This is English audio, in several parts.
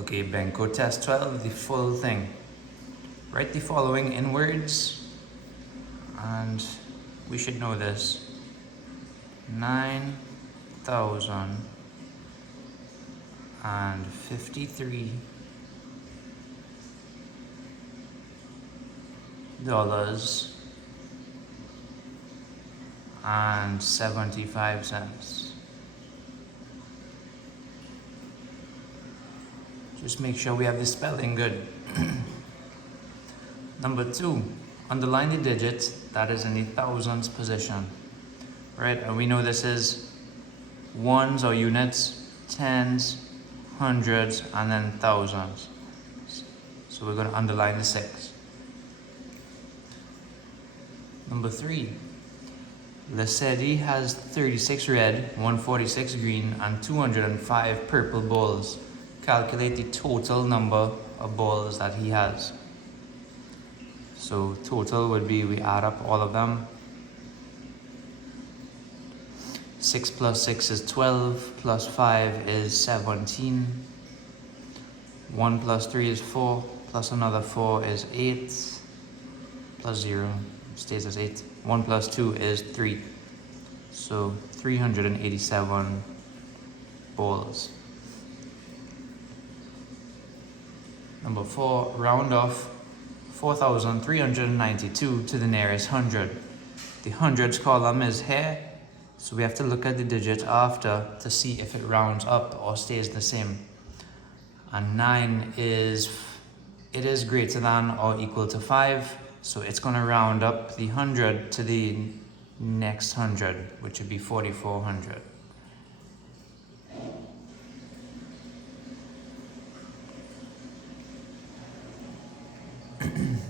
Okay, BENCO test 12, the full thing. Write the following in words, and we should know this. 9,053 dollars and 75 cents. Just make sure we have the spelling good. Number 2, underline the digit that is in the thousands position. Right, and we know this is ones or units, tens, hundreds, and then thousands. So we're going to underline the 6. Number 3, Lesedi has 36 red, 146 green, and 205 purple balls. Calculate the total number of balls that he has. So total would be, we add up all of them. 6 plus 6 is 12, plus 5 is 17. 1 plus 3 is 4, plus another 4 is 8, plus 0 stays as 8. 1 plus 2 is 3. So 387 balls. Number 4, round off 4,392 to the nearest 100. The hundreds column is here, so we have to look at the digit after to see if it rounds up or stays the same. And 9 is greater than or equal to 5, so it's going to round up the 100 to the next 100, which would be 4,400.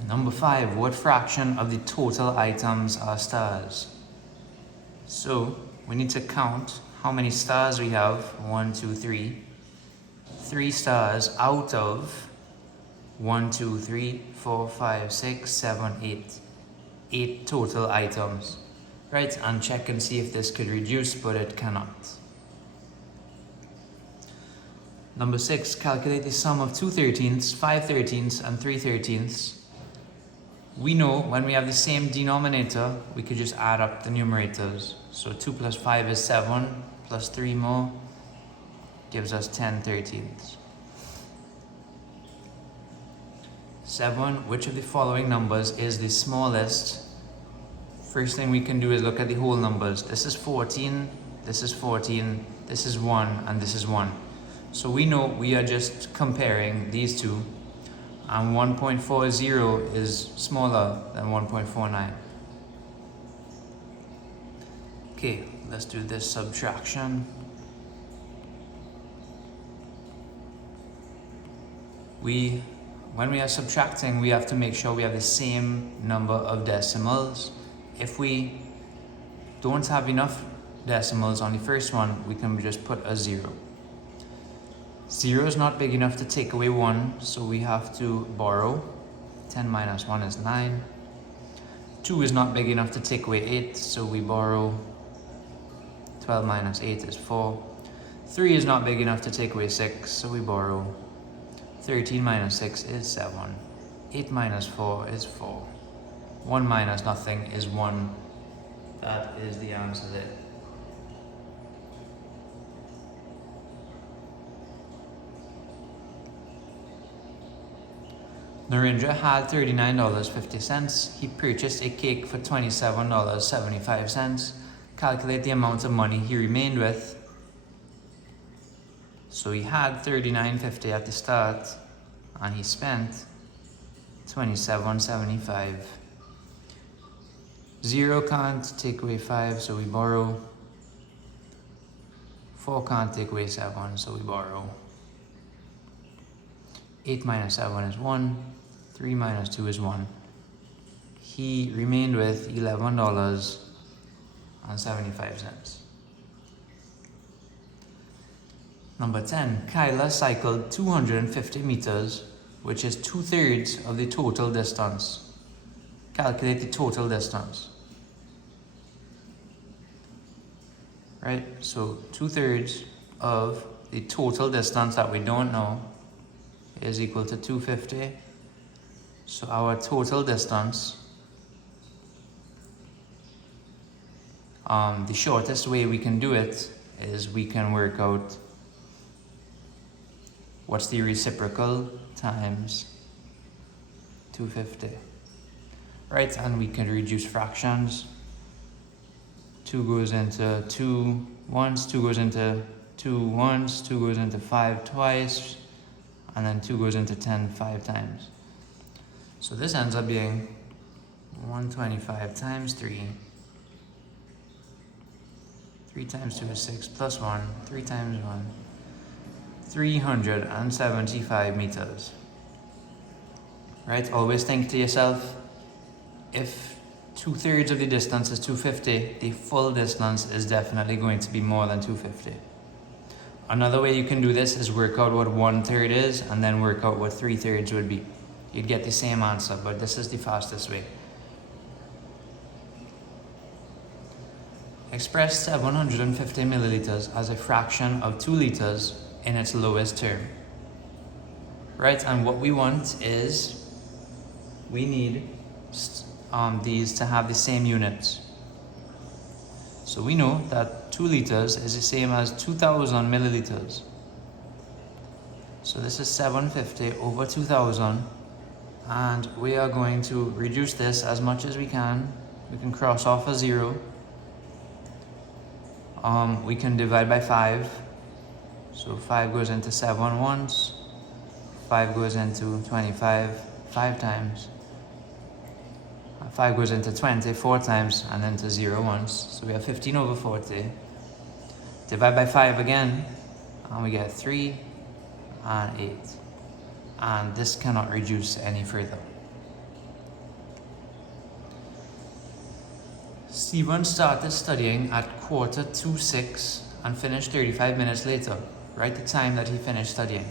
Number 5, what fraction of the total items are stars? So we need to count how many stars we have. 1, 2, 3. 3 stars out of 1, 2, 3, 4, 5, 6, 7, 8. 8 total items. Right, and check and see if this could reduce, but it cannot. Number 6, calculate the sum of 2 thirteenths, 5 thirteenths, and 3 thirteenths. We know when we have the same denominator, we could just add up the numerators. So 2 plus 5 is 7, plus 3 more gives us 10 thirteenths. 7, which of the following numbers is the smallest? First thing we can do is look at the whole numbers. This is 14, this is 14, this is 1, and this is 1. So we know we are just comparing these two, and 1.40 is smaller than 1.49. Okay, let's do this subtraction. When we are subtracting, we have to make sure we have the same number of decimals. If we don't have enough decimals on the first one, we can just put a 0. 0 is not big enough to take away 1, so we have to borrow. 10 minus 1 is 9. 2 is not big enough to take away 8, so we borrow. 12 minus 8 is 4. 3 is not big enough to take away 6, so we borrow. 13 minus 6 is 7. 8 minus 4 is 4. 1 minus nothing is 1. That is the answer there. Narendra had $39.50. He purchased a cake for $27.75. Calculate the amount of money he remained with. So he had $39.50 at the start, and he spent $27.75. 0 can't take away 5, so we borrow. 4 can't take away 7, so we borrow. 8 minus 7 is 1. 3 minus 2 is 1. He remained with $11.75. Number 10, Kyla cycled 250 meters, which is 2/3 of the total distance. Calculate the total distance. Right, so 2/3 of the total distance that we don't know is equal to 250. So our total distance, the shortest way we can do it is we can work out what's the reciprocal times 250. Right, and we can reduce fractions. 2 goes into 2 once, 2 goes into 2 once, 2 goes into 5 twice, and then 2 goes into 10 5 times. So this ends up being 125 times 3. 3 times 2 is 6, plus 1, 3 times 1. 375 meters. Right, always think to yourself, if 2/3 of the distance is 250, the full distance is definitely going to be more than 250. Another way you can do this is work out what 1/3 is and then work out what 3/3 would be. You'd get the same answer, but this is the fastest way. Express 750 milliliters as a fraction of 2 liters in its lowest term. Right, and what we want is, we need these to have the same units. So we know that 2 liters is the same as 2000 milliliters. So this is 750 over 2000, and we are going to reduce this as much as we can. We can cross off a 0. We can divide by 5. So 5 goes into 7 once, 5 goes into 25 5 times. 5 goes into 20 4 times, and then to 0 once. So we have 15 over 40. Divide by 5 again, and we get 3 and 8. And this cannot reduce any further. Stephen started studying at 5:45 and finished 35 minutes later. Write the time that he finished studying.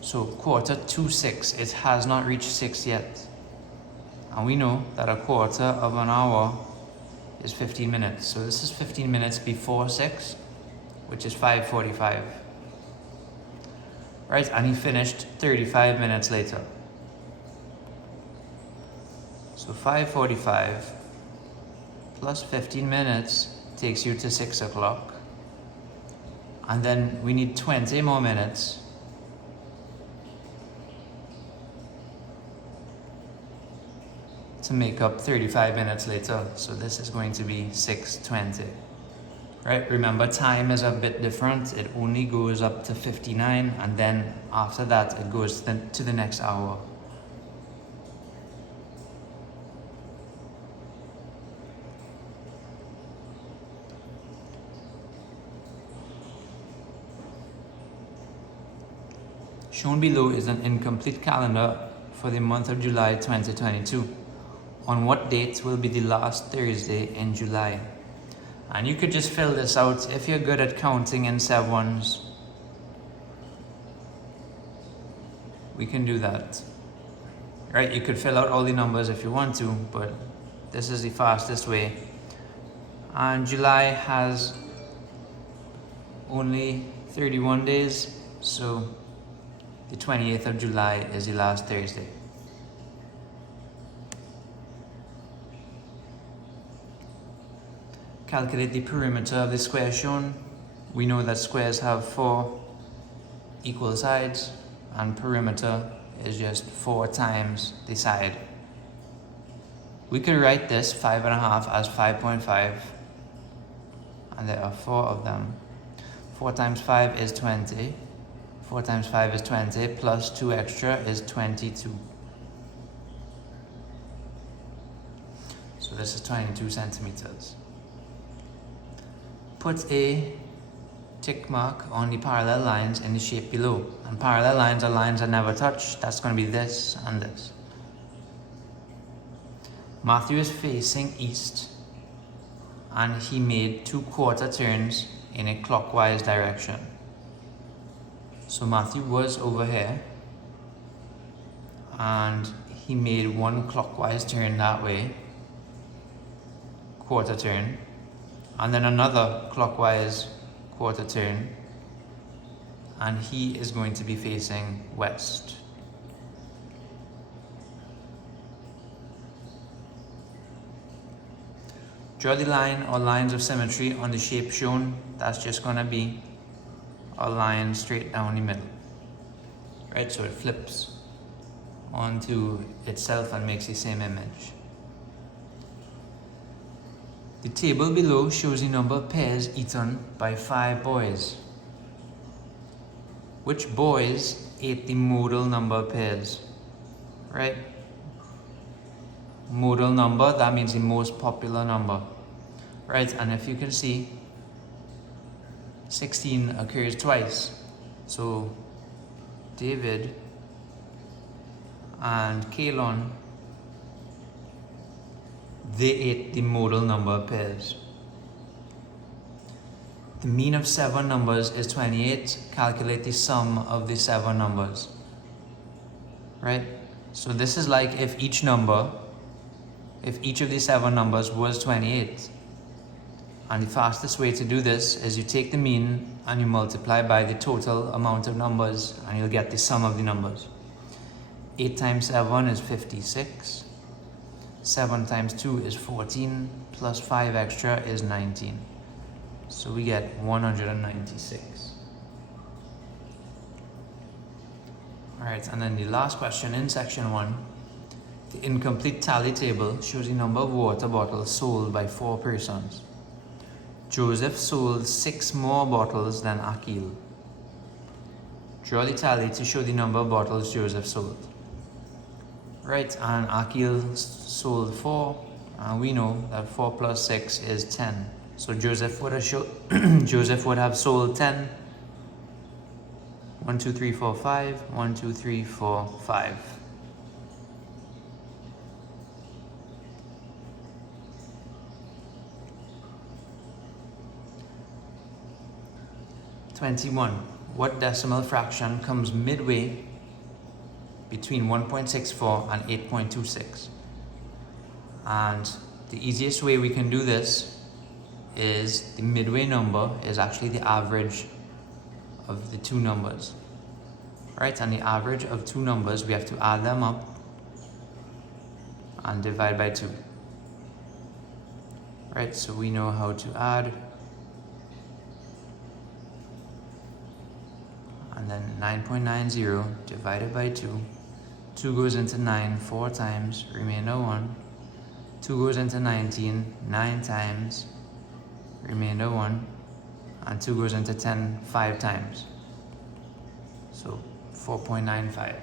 So 5:45, it has not reached 6 yet. And we know that a quarter of an hour is 15 minutes. So this is 15 minutes before 6, which is 5:45. Right, and he finished 35 minutes later. So 5:45 plus 15 minutes takes you to 6 o'clock. And then we need 20 more minutes to make up 35 minutes later. So this is going to be 6:20. Right, remember time is a bit different. It only goes up to 59, and then after that it goes to the next hour. Shown below is an incomplete calendar for the month of July 2022. On what date will be the last Thursday in July? And you could just fill this out if you're good at counting in 7s. We can do that. Right, you could fill out all the numbers if you want to, but this is the fastest way. And July has only 31 days, so the 28th of July is the last Thursday. Calculate the perimeter of the square shown. We know that squares have 4 equal sides, and perimeter is just 4 times the side. We could write this 5.5 as 5.5, and there are 4 of them. 4 times 5 is 20. 4 times 5 is 20, plus 2 extra is 22. So this is 22 centimeters. Put a tick mark on the parallel lines in the shape below. And parallel lines are lines that never touch. That's going to be this and this. Matthew is facing east, and he made 2 quarter turns in a clockwise direction. So Matthew was over here, and he made 1 clockwise turn that way, quarter turn, and then another clockwise quarter turn, and he is going to be facing west Draw the line or lines of symmetry on the shape shown. That's just going to be a line straight down the middle. Right, so it flips onto itself and makes the same image. The table below shows the number of pears eaten by 5 boys. Which boys ate the modal number of pears? Right? Modal number, that means the most popular number. Right, and if you can see, 16 occurs twice. So David and Kalon, they ate the modal number of pears. The mean of 7 numbers is 28. Calculate the sum of the 7 numbers. Right? So this is like if each of the 7 numbers was 28. And the fastest way to do this is you take the mean and you multiply by the total amount of numbers and you'll get the sum of the numbers. 8 times 7 is 56. 7 times 2 is 14, plus 5 extra is 19. So we get 196. Alright, and then the last question in section 1. The incomplete tally table shows the number of water bottles sold by 4 persons. Joseph sold 6 more bottles than Akil. Draw the tally to show the number of bottles Joseph sold. Right, and Akil sold 4, and we know that 4 plus 6 is 10. So Joseph would have sold 10. 1, 2, 3, 4, 5. 1, 2, 3, 4, 5. What decimal fraction comes midway between 1.64 and 8.26? And the easiest way we can do this is the midway number is actually the average of the 2 numbers. Right, and the average of 2 numbers, we have to add them up and divide by 2. Right, so we know how to add. And then 9.90 divided by 2. 2 goes into 9 4 times, remainder 1. 2 goes into 19 9 times, remainder 1. And 2 goes into 10 5 times. So 4.95.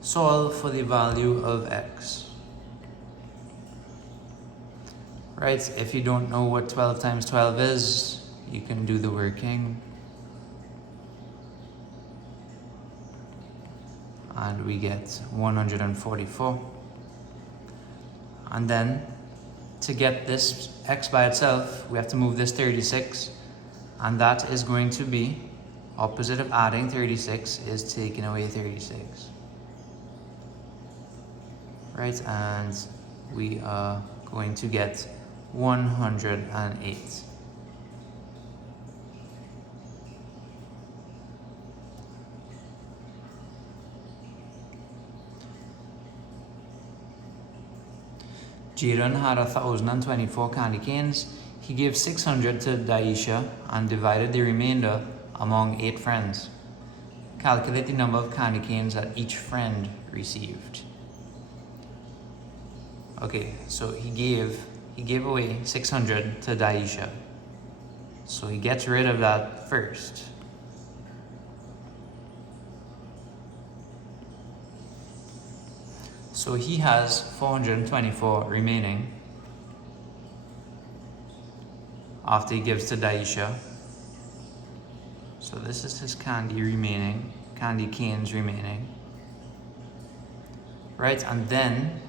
Solve for the value of x. Right, if you don't know what 12 times 12 is, you can do the working. And we get 144. And then, to get this x by itself, we have to move this 36. And that is going to be, opposite of adding 36 is taking away 36. Right, and we are going to get 108. Jiran had 1,024 candy canes. He gave 600 to Daisha and divided the remainder among 8 friends. Calculate the number of candy canes that each friend received. Okay, so he gave away 600 to Daisha. So he gets rid of that first. So he has 424 remaining after he gives to Daisha. So this is his candy canes remaining. Right, and then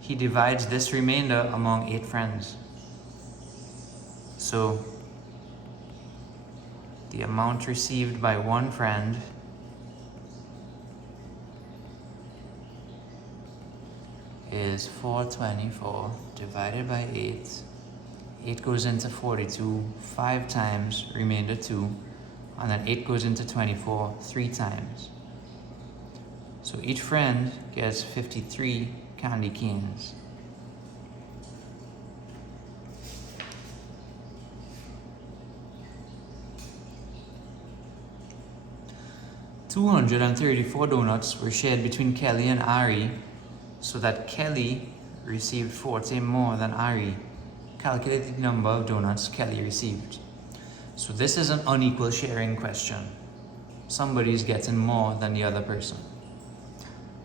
he divides this remainder among 8 friends. So the amount received by one friend is 424 divided by 8. 8 goes into 42 5 times, remainder 2, and then 8 goes into 24 3 times. So each friend gets 53 candy canes. $234 donuts were shared between Kelly and Ari, so that Kelly received 40 more than Ari. Calculate the number of donuts Kelly received. So this is an unequal sharing question. Somebody's getting more than the other person.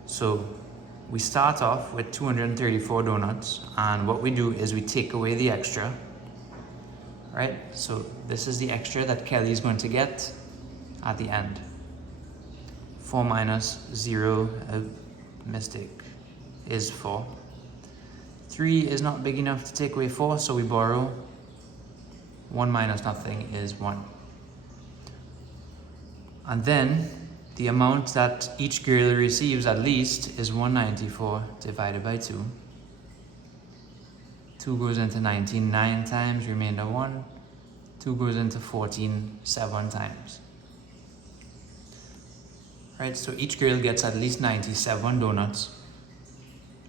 So we start off with 234 donuts, and what we do is we take away the extra, right? So this is the extra that Kelly is going to get at the end. 4 minus 0, mistake, is 4. 3 is not big enough to take away 4, so we borrow. 1 minus nothing is 1. And then the amount that each girl receives at least is 194 divided by 2. 2 goes into 19 9 times, remainder 1. 2 goes into 14 7 times. Right, so each girl gets at least 97 donuts,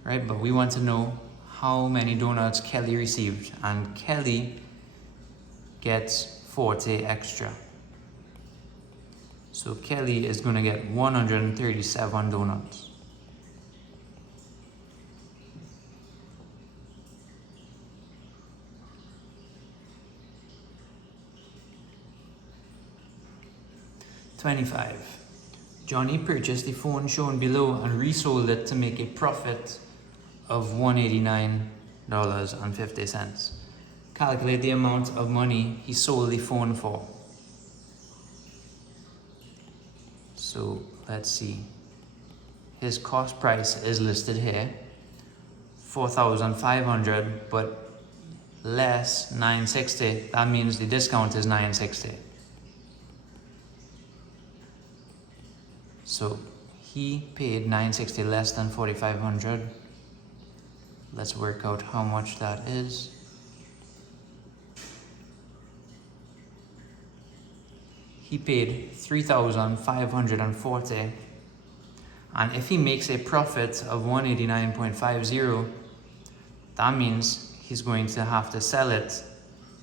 right? But we want to know how many donuts Kelly received, and Kelly gets 40 extra. So Kelly is going to get 137 donuts. $25. Johnny purchased the phone shown below and resold it to make a profit of $189.50. Calculate the amount of money he sold the phone for. So let's see. His cost price is listed here, $4,500, but less $960. That means the discount is $960. So he paid $960 less than $4,500. Let's work out how much that is. He paid $3,540, and if he makes a profit of $189.50, that means he's going to have to sell it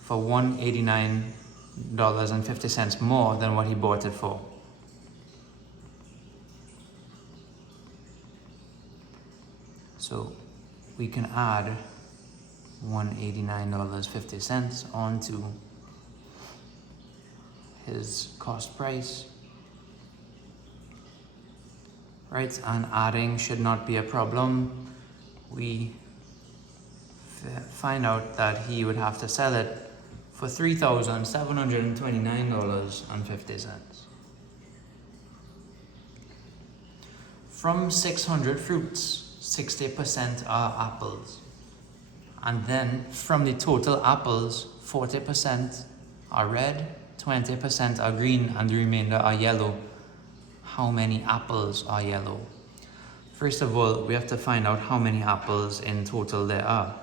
for $189.50 more than what he bought it for. So we can add $189.50 onto his cost price, right? And adding should not be a problem. We find out that he would have to sell it for $3,729.50. From 600 fruits, 60% are apples. And then from the total apples, 40% are red, 20% are green, and the remainder are yellow. How many apples are yellow? First of all, we have to find out how many apples in total there are.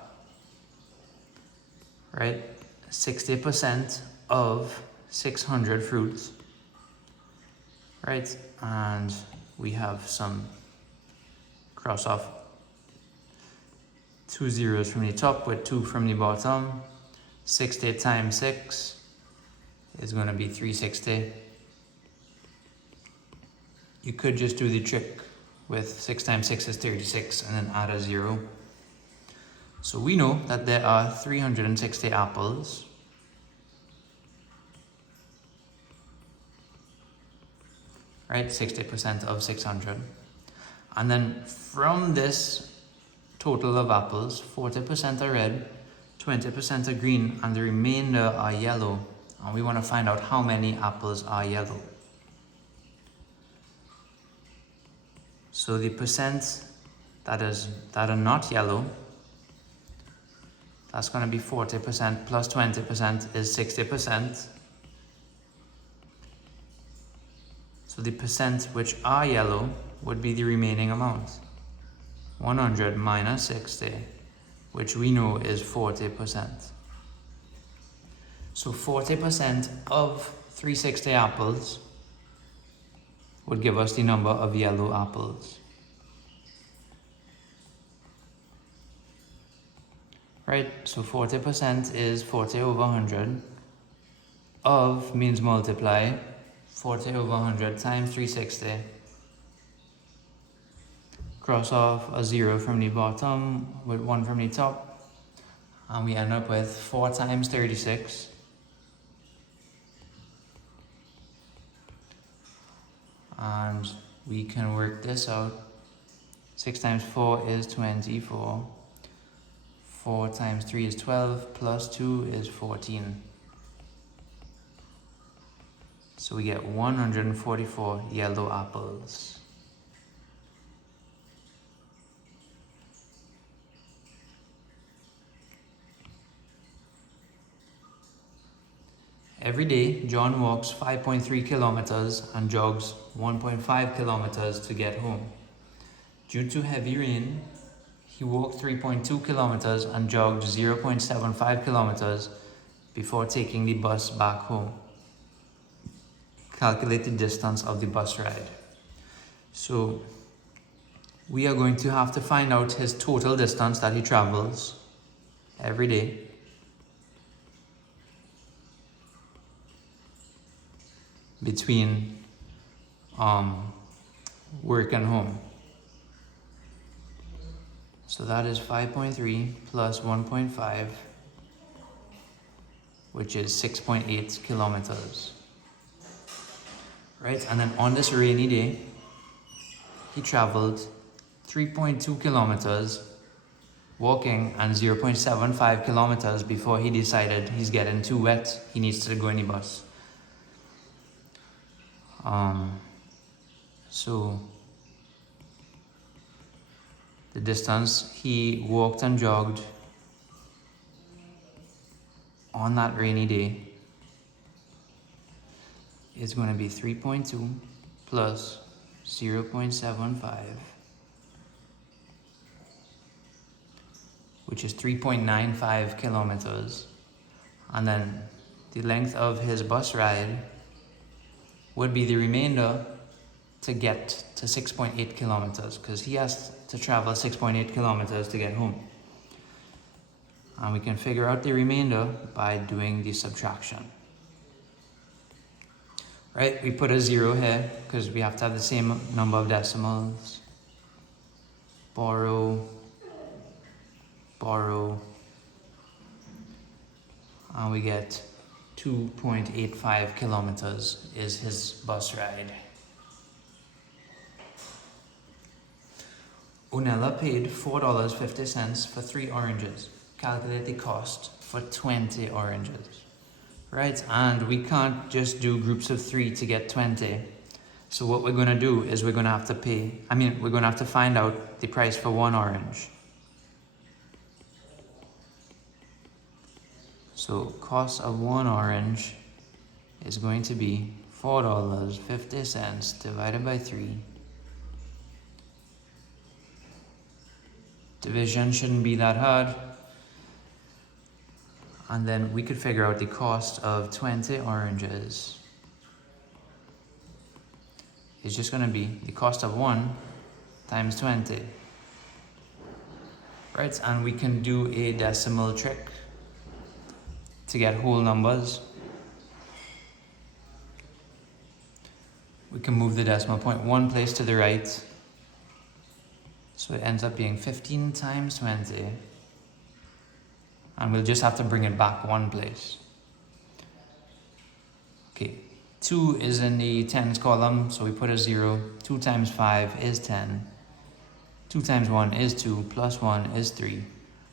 Right? 60% of 600 fruits. Right? And we have some cross off 2 zeros from the top with 2 from the bottom. 60 times 6 is going to be 360. You could just do the trick with 6 times 6 is 36 and then add a 0. So we know that there are 360 apples. Right, 60% of 600. And then from this total of apples, 40% are red, 20% are green, and the remainder are yellow. And we want to find out how many apples are yellow. So the percent that are not yellow, that's going to be 40% plus 20% is 60%. So the percent which are yellow would be the remaining amount. 100 minus 60, which we know is 40%. So 40% of 360 apples would give us the number of yellow apples. right? So 40% is 40 over 100. Of means multiply. 40 over 100 times 360. Cross off a 0 from the bottom with 1 from the top. And we end up with 4 times 36. And we can work this out. 6 times 4 is 24. 4 times 3 is 12, plus 2 is 14. So we get 144 yellow apples. Every day, John walks 5.3 kilometers and jogs 1.5 kilometers to get home. Due to heavy rain, he walked 3.2 kilometers and jogged 0.75 kilometers before taking the bus back home. Calculate the distance of the bus ride. So we are going to have to find out his total distance that he travels every day. Between work and home. So that is 5.3 plus 1.5, which is 6.8 kilometers. Right, and then on this rainy day, he traveled 3.2 kilometers walking and 0.75 kilometers before he decided he's getting too wet, he needs to go in the bus. So the distance he walked and jogged on that rainy day is going to be 3.2 plus 0.75, which is 3.95 kilometers. And then the length of his bus ride would be the remainder to get to 6.8 kilometers, because he has to travel 6.8 kilometers to get home. And we can figure out the remainder by doing the subtraction. Right, we put a 0 here because we have to have the same number of decimals. Borrow, and we get 2.85 kilometers is his bus ride. Unella paid $4.50 for 3 oranges. Calculate the cost for 20 oranges. Right, and we can't just do groups of 3 to get 20. So what we're going to do is we're going to have to find out the price for 1 orange. So cost of 1 orange is going to be $4.50 divided by 3. Division shouldn't be that hard. And then we could figure out the cost of 20 oranges. It's just going to be the cost of 1 times 20. Right, and we can do a decimal trick to get whole numbers. We can move the decimal point 1 place to the right. So it ends up being 15 times 20. And we'll just have to bring it back 1 place. Okay, 2 is in the tens column, so we put a 0. 2 times 5 is 10. 2 times 1 is 2, plus 1 is 3.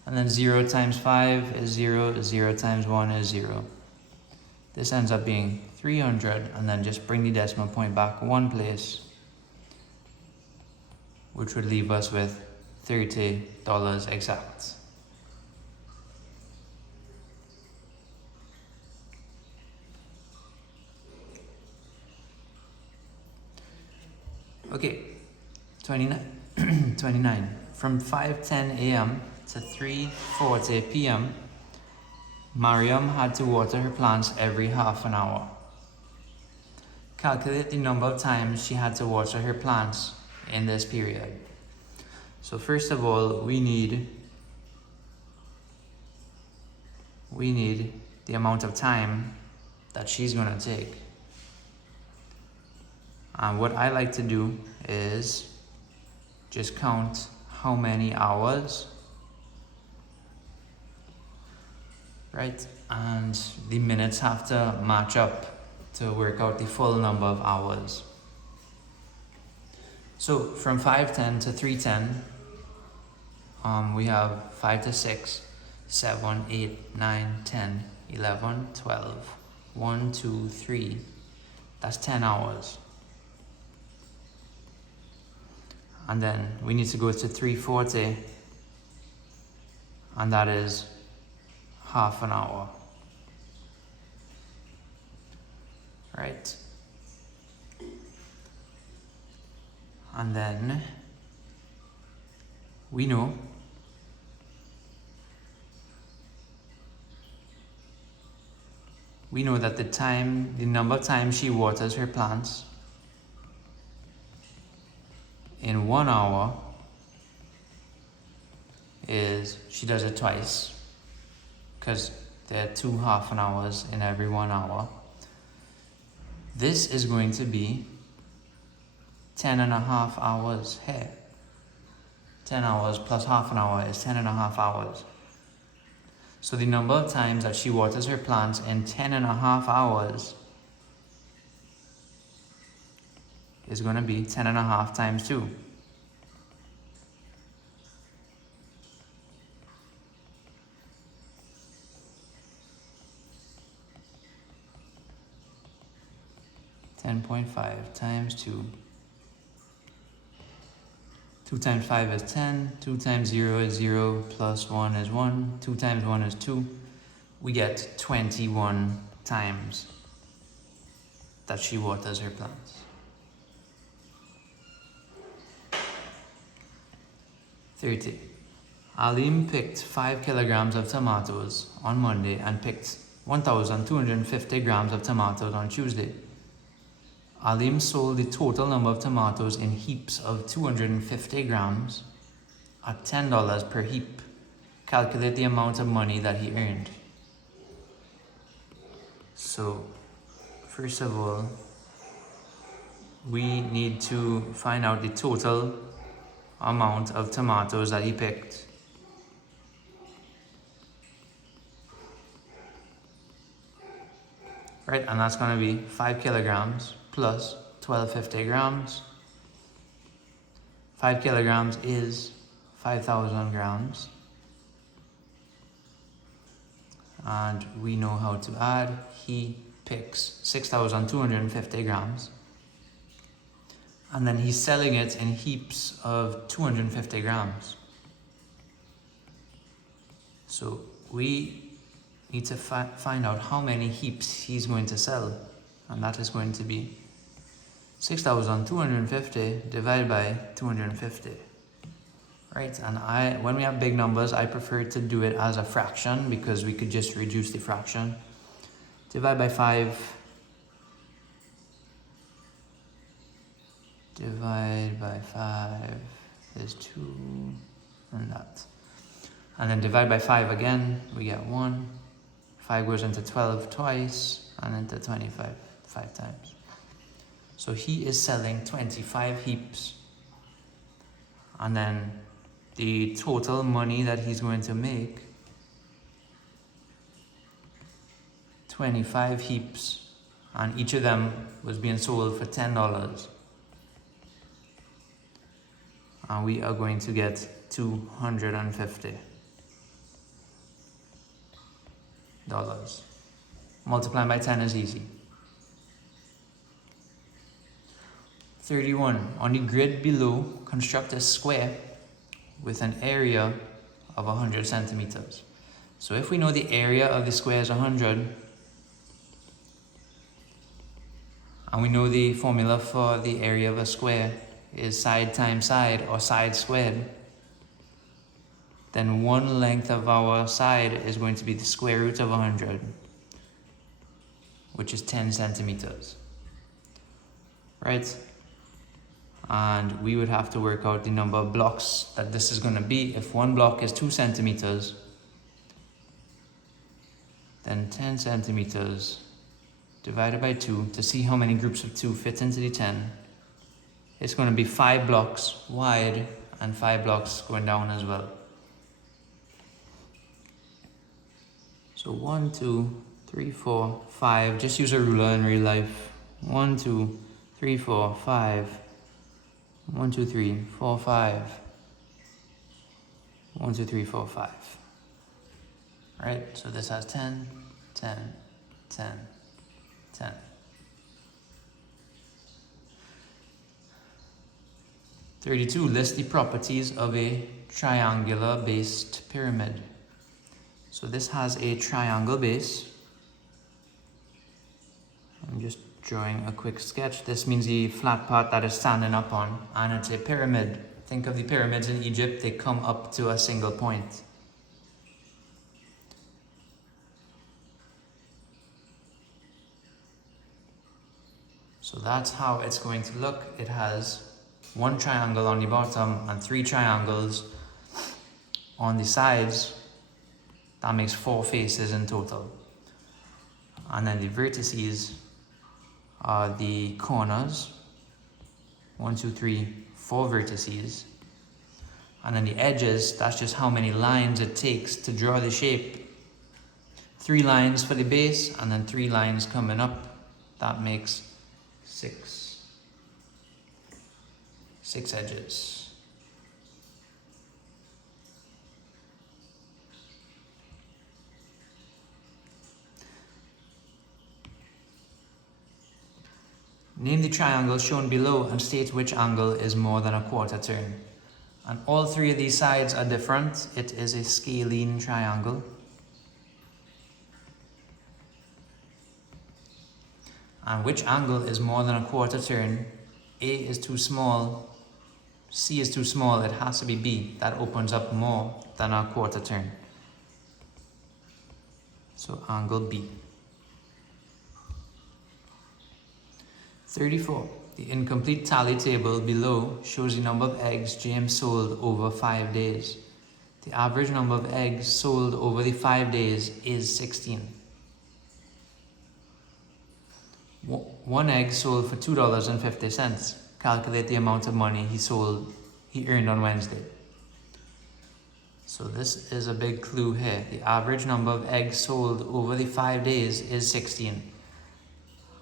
And then 0 times 5 is 0, 0 times 1 is 0. This ends up being 300, and then just bring the decimal point back 1 place, which would leave us with $30 exact. Okay, 29. From 5:10 a.m. to 3:40 p.m., Mariam had to water her plants every half an hour. Calculate the number of times she had to water her plants in this period. So first of all, we need we need the amount of time that she's going to take. And what I like to do is just count how many hours, right? And the minutes have to match up to work out the full number of hours. So from 5:10 to 3:10, we have 5 to 6, 7, 8, 9, 10, 11, 12, 1, 2, 3. That's 10 hours. And then we need to go to 3:40, and that is half an hour. Right? And then we know that the number of times she waters her plants in 1 hour is she does it twice, because there are 2 half an hours in every 1 hour. This is going to be 10.5 hours here. 10 hours plus half an hour is 10.5 hours. So the number of times that she waters her plants in 10.5 hours is going to be 10.5 times 2. .5 times 2. 2 times 5 is 10, 2 times 0 is 0, plus 1 is 1, 2 times 1 is 2. We get 21 times that she waters her plants. .30. Alim picked 5 kilograms of tomatoes on Monday and picked 1,250 grams of tomatoes on Tuesday. Alim sold the total number of tomatoes in heaps of 250 grams at $10 per heap. Calculate the amount of money that he earned. So, first of all, we need to find out the total amount of tomatoes that he picked. Right, and that's going to be 5 kilograms plus 1,250 grams. 5 kilograms is 5,000 grams. And we know how to add. He picks 6,250 grams. And then he's selling it in heaps of 250 grams. So we need to find out how many heaps he's going to sell. And that is going to be 6,250 divided by 250. Right, and when we have big numbers, I prefer to do it as a fraction because we could just reduce the fraction. Divide by 5. Divide by 5 is 2, and that. And then divide by 5 again, we get 1. 5 goes into 12 twice, and into 25 5 times. So he is selling 25 heaps. And then the total money that he's going to make, 25 heaps, and each of them was being sold for $10. And we are going to get $250. Multiplying by 10 is easy. 31. On the grid below, construct a square with an area of 100 centimeters. So if we know the area of the square is 100, and we know the formula for the area of a square is side times side, or side squared, then one length of our side is going to be the square root of 100, which is 10 centimeters. Right? And we would have to work out the number of blocks that this is going to be. If one block is 2 centimeters, then 10 centimeters divided by 2 to see how many groups of 2 fit into the 10. It's going to be 5 blocks wide and 5 blocks going down as well. So 1, 2, 3, 4, 5. Just use a ruler in real life. 1, 2, 3, 4, 5. 1, 2, 3, 4, 5. 1, 2, 3, 4, 5. Right? So this has 10, 10, 10, 10. List the properties of a triangular-based pyramid. So this has a triangle base. I'm just drawing a quick sketch. This means the flat part that is standing up on, and it's a pyramid. Think of the pyramids in Egypt, they come up to a single point. So that's how it's going to look. It has one triangle on the bottom and 3 triangles on the sides. That makes 4 faces in total. And then the vertices are the corners. 1, 2, 3, 4 vertices. And then the edges, that's just how many lines it takes to draw the shape. 3 lines for the base and then 3 lines coming up. That makes 6 edges. Name the triangle shown below and state which angle is more than a quarter turn. And all 3 of these sides are different. It is a scalene triangle. And which angle is more than a quarter turn? A is too small, C is too small, it has to be B. That opens up more than a quarter turn. So angle B. 34. The incomplete tally table below shows the number of eggs James sold over 5 days. The average number of eggs sold over the 5 days is 16. 1 egg sold for $2.50. Calculate the amount of money he earned on Wednesday. So this is a big clue here. The average number of eggs sold over the 5 days is 16.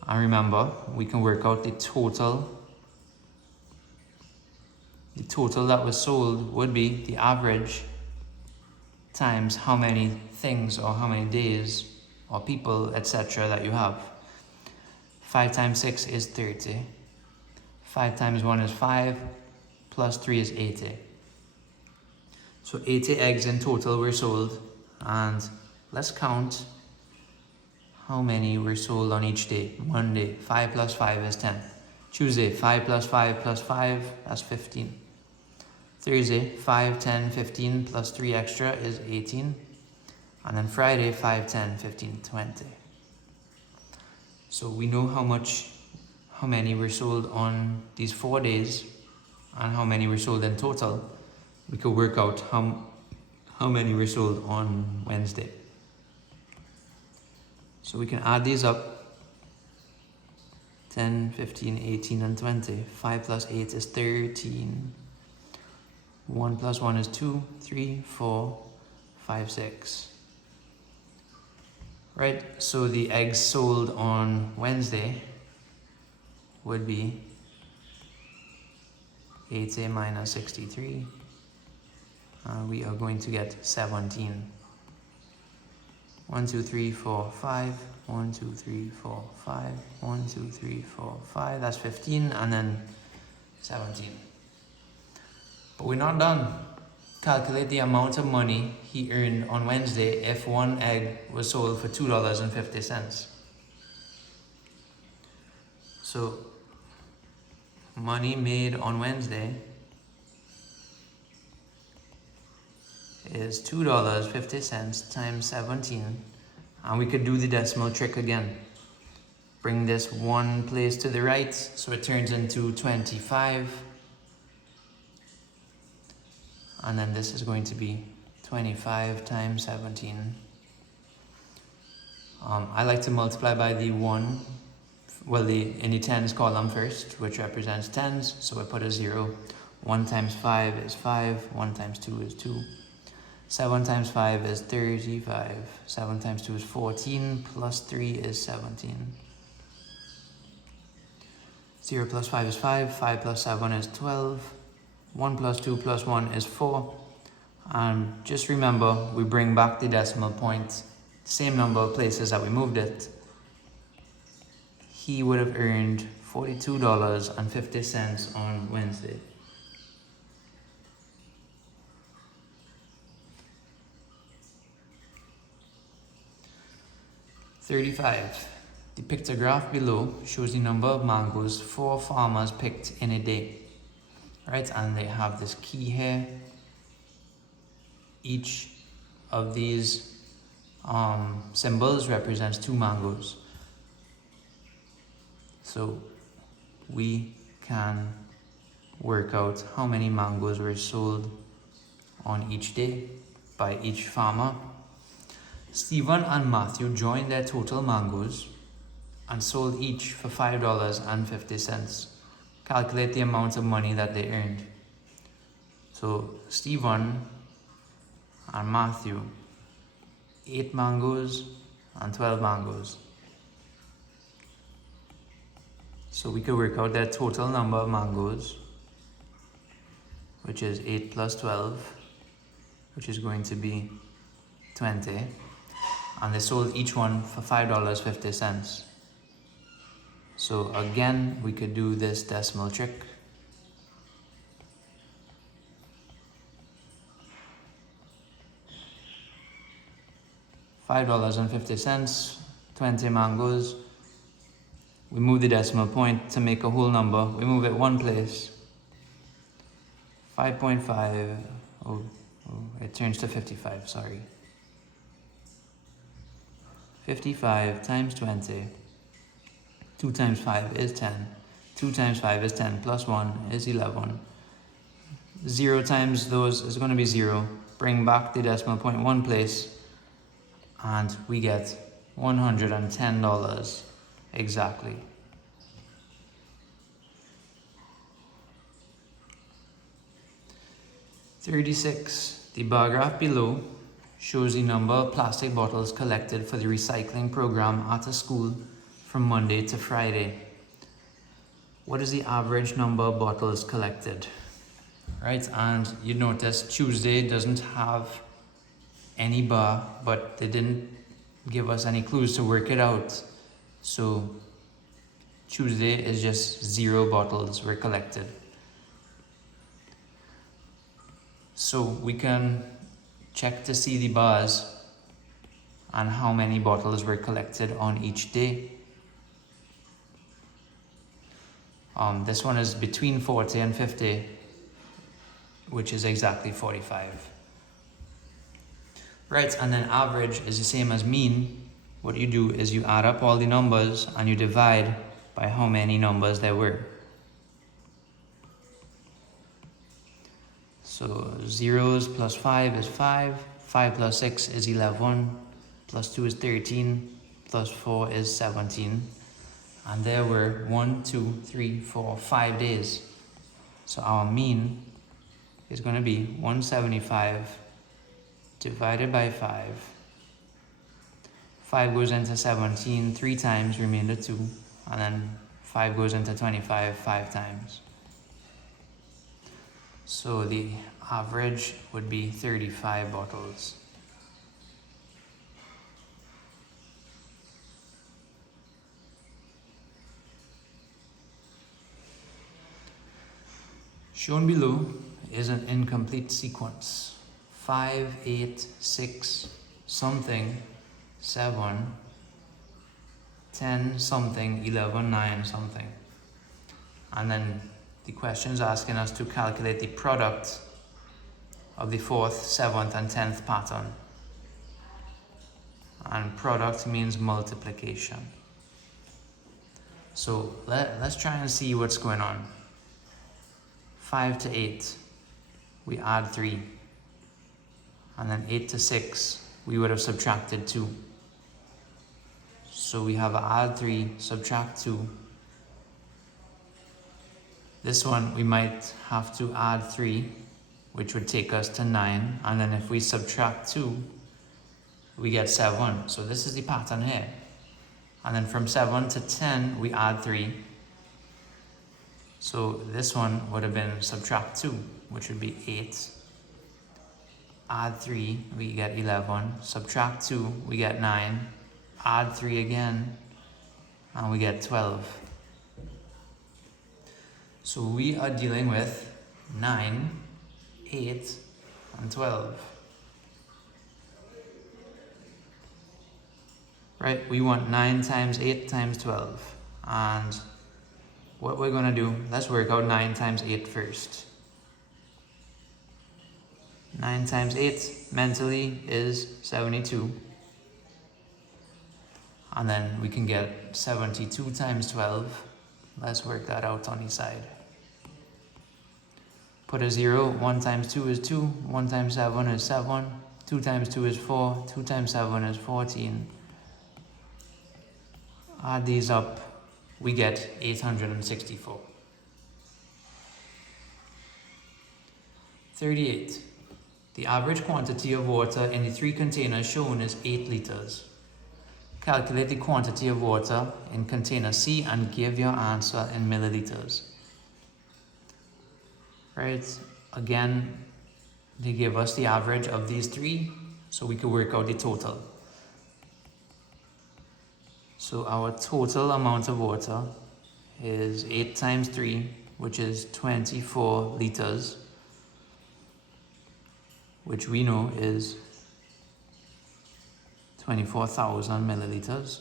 And remember, we can work out the total. The total that was sold would be the average times how many things or how many days or people, etc. that you have. 5 times 6 is 30. 5 times 1 is 5, plus 3 is 80. So 80 eggs in total were sold, and let's count how many were sold on each day. Monday, 5 plus 5 is 10. Tuesday, 5 plus 5 plus 5, that's 15. Thursday, 5, 10, 15 plus 3 extra is 18. And then Friday, 5, 10, 15, 20. So we know how many were sold on these 4 days and how many were sold in total. We could work out how many were sold on Wednesday. So we can add these up. 10, 15, 18, and 20. 5 plus 8 is 13. 1 plus 1 is 2, 3, 4, 5, 6. Right, so the eggs sold on Wednesday would be 80 minus 63. We are going to get 17. 1, 2, 3, 4, 5. 1, 2, 3, 4, 5. 1, 2, 3, 4, 5. That's 15, and then 17. But we're not done. Calculate the amount of money he earned on Wednesday if 1 egg was sold for $2.50. So, money made on Wednesday is $2.50 times 17. And we could do the decimal trick again. Bring this 1 place to the right, so it turns into 25. And then this is going to be 25 times 17. I like to multiply by the 1, well, in the tens column first, which represents tens, so I put a 0. 1 times 5 is 5, 1 times 2 is 2. 7 times 5 is 35, 7 times 2 is 14, plus 3 is 17. 0 plus 5 is 5, 5 plus 7 is 12, 1 plus 2 plus 1 is 4. And just remember, we bring back the decimal point, same number of places that we moved it. He would have earned $42.50 on Wednesday. $35. The pictograph below shows the number of mangoes 4 farmers picked in a day. Right, and they have this key here. Each of these symbols represents 2 mangoes. So we can work out how many mangoes were sold on each day by each farmer. Stephen and Matthew joined their total mangoes and sold each for $5.50. Calculate the amount of money that they earned. So Stephen and Matthew, 8 mangoes and 12 mangoes. So we could work out their total number of mangoes, which is 8 plus 12, which is going to be 20. And they sold each one for $5.50. So again, we could do this decimal trick. $5.50, 20 mangoes. We move the decimal point to make a whole number. We move it one place. 5.5, it turns to 55, sorry. 55 times 20. 2 times 5 is 10. 2 times 5 is 10 plus 1 is 11. 0 times those is going to be 0. Bring back the decimal point one place and we get $110 exactly. $36. The bar graph below shows the number of plastic bottles collected for the recycling program at a school from Monday to Friday. What is the average number of bottles collected? Right, and you notice Tuesday doesn't have any bar, but they didn't give us any clues to work it out. So Tuesday is just 0 bottles were collected. So we can check to see the bars and how many bottles were collected on each day. This one is between 40 and 50, which is exactly 45. Right, and then average is the same as mean. What you do is you add up all the numbers and you divide by how many numbers there were. So zeros plus 5 is 5, 5 plus 6 is 11, plus 2 is 13, plus 4 is 17. And there were 1, 2, 3, 4, 5 days. So our mean is going to be 175 divided by 5. 5 goes into 17 3 times, remainder 2. And then 5 goes into 25 5 times. So the average would be 35 bottles. Shown below is an incomplete sequence. 5, 8, 6, something, 7, 10, something, 11, 9, something. And then the question is asking us to calculate the product of the 4th, 7th, and 10th pattern. And product means multiplication. So let's try and see what's going on. 5 to 8, we add 3. And then 8 to 6, we would have subtracted 2. So we have add 3, subtract 2. This one we might have to add 3, which would take us to 9. And then if we subtract 2, we get 7. So this is the pattern here. And then from 7 to 10, we add 3. So this one would have been subtract 2, which would be 8. Add 3, we get 11. Subtract 2, we get 9. Add 3 again, and we get 12. So we are dealing with 9, 8, and 12. Right, we want 9 times 8 times 12. And what we're going to do, let's work out 9 times 8 first. 9 times 8 mentally is 72. And then we can get 72 times 12. Let's work that out on each side. Put a 0. 1 times 2 is 2. 1 times 7 is 7. 2 times 2 is 4. 2 times 7 is 14. Add these up, we get 864. 38. The average quantity of water in the 3 containers shown is 8 liters. Calculate the quantity of water in container C and give your answer in milliliters. Right, again, they give us the average of these 3, so we can work out the total. So our total amount of water is 8 times 3, which is 24 liters, which we know is 24,000 milliliters.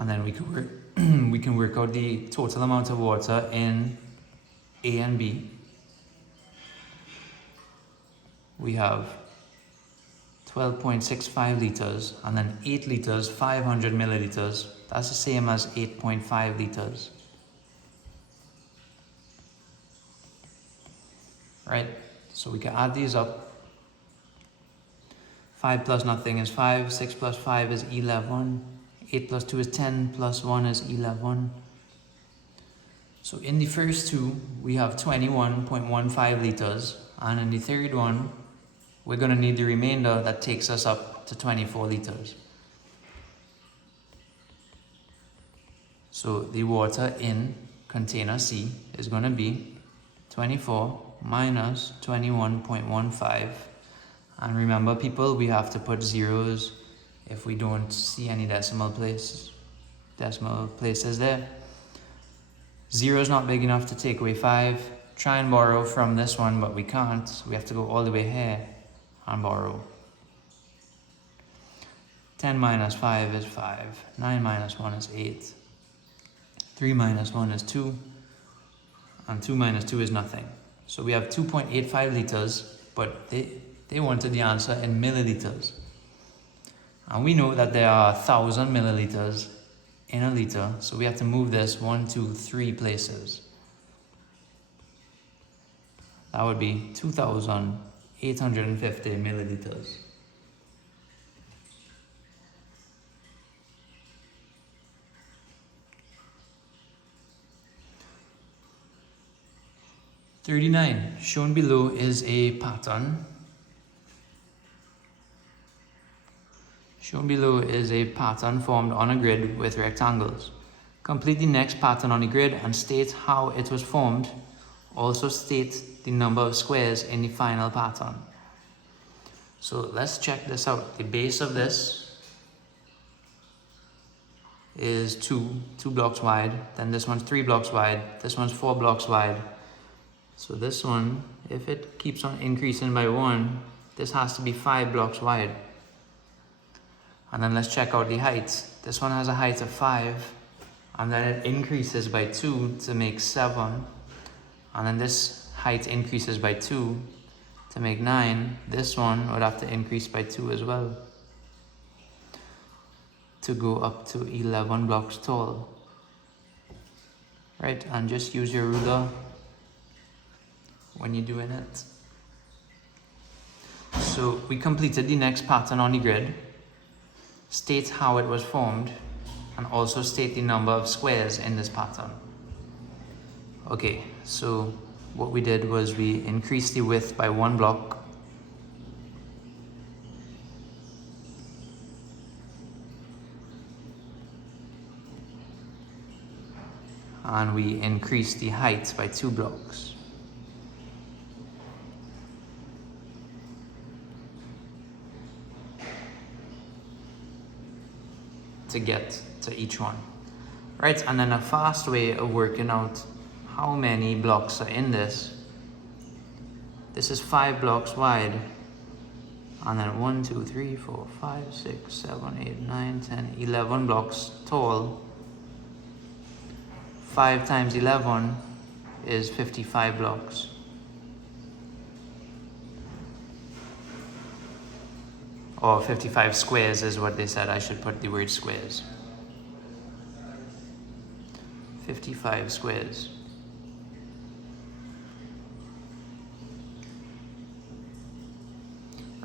And then we can work out the total amount of water in A and B. We have 12.65 liters, and then 8 liters, 500 milliliters. That's the same as 8.5 liters. Right, so we can add these up. 5 plus nothing is 5, 6 plus 5 is 11, 8 plus 2 is 10, plus 1 is 11. So in the first two, we have 21.15 liters, and in the third one, we're going to need the remainder that takes us up to 24 liters. So the water in container C is going to be 24 minus 21.15. And remember, people, we have to put zeros if we don't see any decimal places there. 0 is not big enough to take away 5. Try and borrow from this one, but we can't. We have to go all the way here and borrow. 10 minus 5 is 5. 9 minus 1 is 8. 3 minus 1 is 2. And 2 minus 2 is nothing. So we have 2.85 liters, but they wanted the answer in milliliters. And we know that there are 1,000 milliliters in a liter, so we have to move this 1, 2, 3 places. That would be 2,850 milliliters. Shown below is a pattern. Shown below is a pattern formed on a grid with rectangles. Complete the next pattern on the grid and state how it was formed. Also state the number of squares in the final pattern. So let's check this out. The base of this is 2 blocks wide. Then this one's 3 blocks wide. This one's 4 blocks wide. So this one, if it keeps on increasing by 1, this has to be 5 blocks wide. And then let's check out the height. This one has a height of 5, and then it increases by 2 to make 7. And then this height increases by 2 to make 9. This one would have to increase by 2 as well to go up to 11 blocks tall. right? And just use your ruler when you're doing it. So we completed the next pattern on the grid. State how it was formed and also state the number of squares in this pattern. Okay, so what we did was we increased the width by 1 block. And we increased the height by 2 blocks. To get to each one. Right, and then a fast way of working out how many blocks are in this. This is 5 blocks wide. And then 1, 2, 3, 4, 5, 6, 7, 8, 9, 10, 11 blocks tall. 5 times 11 is 55 blocks. Or 55 squares is what they said. I should put the word squares. 55 squares.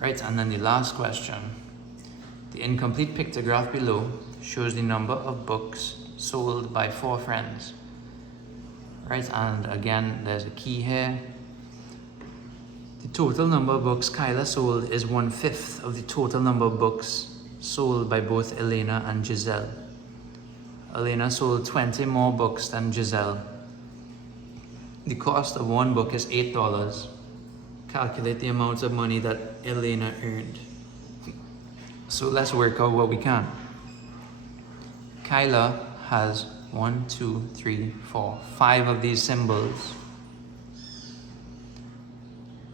Right, and then the last question. The incomplete pictograph below shows the number of books sold by 4 friends. Right, and again, there's a key here. The total number of books Kyla sold is 1/5 of the total number of books sold by both Elena and Giselle. Elena sold 20 more books than Giselle. The cost of 1 book is $8. Calculate the amount of money that Elena earned. So let's work out what we can. Kyla has 1, 2, 3, 4, 5 of these symbols.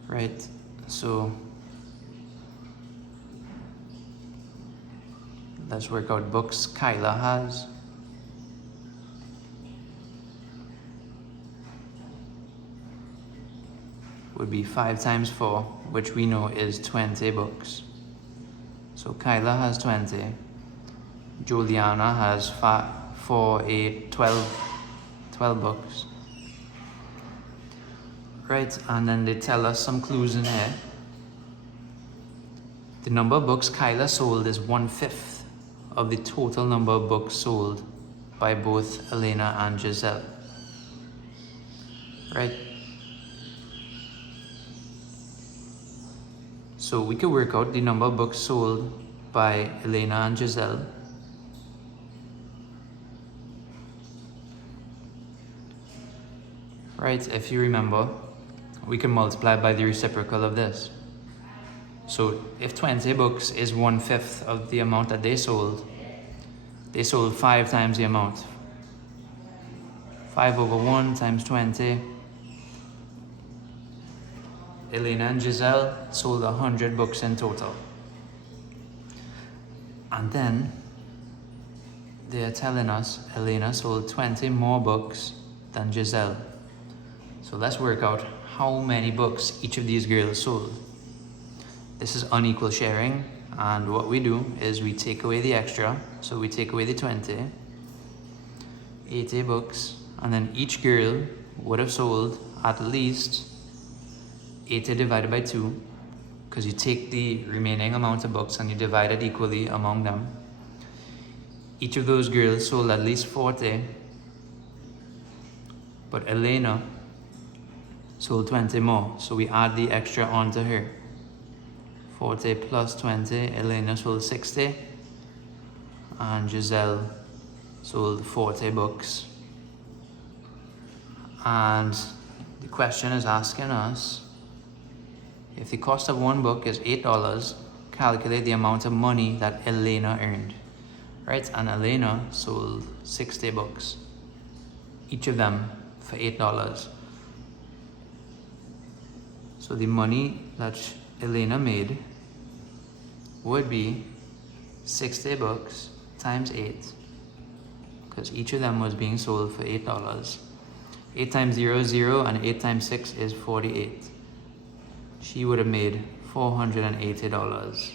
Right, so let's work out books Kyla has. Would be 5 times 4, which we know is 20 books. So Kyla has 20. Juliana has 4, 8, 12 books. Right, and then they tell us some clues in here. The number of books Kyla sold is 1/5 of the total number of books sold by both Elena and Giselle. Right? So we could work out the number of books sold by Elena and Giselle. Right, if you remember, we can multiply by the reciprocal of this. So if 20 books is 1/5 of the amount that they sold 5 times the amount. 5 over 1 times 20. Elena and Giselle sold 100 books in total. And then they're telling us Elena sold 20 more books than Giselle. So let's work out how many books each of these girls sold. This is unequal sharing, and what we do is we take away the extra. So we take away the 20, 80 books, and then each girl would have sold at least 80 divided by 2, because you take the remaining amount of books and you divide it equally among them. Each of those girls sold at least 40, but Elena sold 20 more, so we add the extra onto her. 40 plus 20, Elena sold 60, and Giselle sold 40 books. And the question is asking us, if the cost of 1 book is $8, calculate the amount of money that Elena earned. Right, and Elena sold 60 books, each of them for $8. So the money that Elena made would be 60 books times 8, because each of them was being sold for $8. 8 times 0 is 0, and 8 times 6 is 48. She would have made $480.